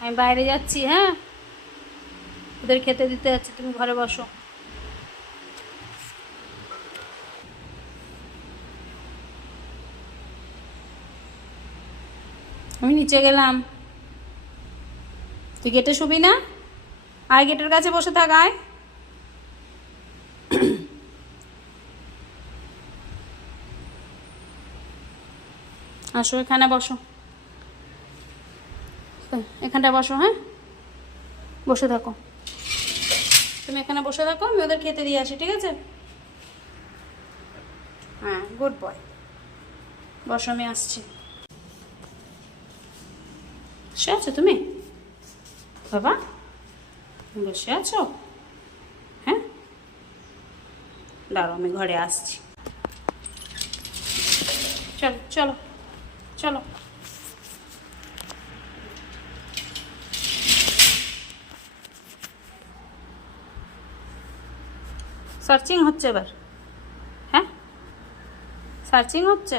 আমি বাইরে যাচ্ছি, হ্যাঁ, ওদের খেতে দিতে যাচ্ছি, তুমি ঘরে বসো। আমি নিচে গেলাম, তুই গেটে শুবি না? আয়, গেটের কাছে বসে থাক, আয়। আসো, এখানে বসো, এখানটা বসো, হ্যাঁ, বসে থাকো। তুমি এখানে বসে থাকো, আমি ওদের খেতে দিয়ে আসি, ঠিক আছে? হ্যাঁ, গুড বয়। বসো, আমি আসছি। বসে আছো তুমি বাবা? বসে আছো? হ্যাঁ, দাঁড়াও, আমি ঘরে আসছি। চলো চলো চলো। সার্চিং হচ্ছে এবার, হ্যাঁ, সার্চিং হচ্ছে।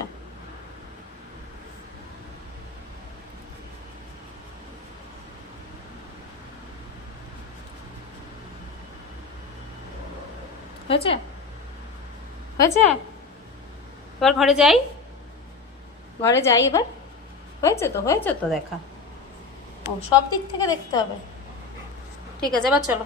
হয়েছে হয়েছে, এবার ঘরে যাই, ঘরে যাই এবার। হয়েছে তো দেখা। ও, সব দিক থেকে দেখতে হবে। ঠিক আছে, এবার চলো।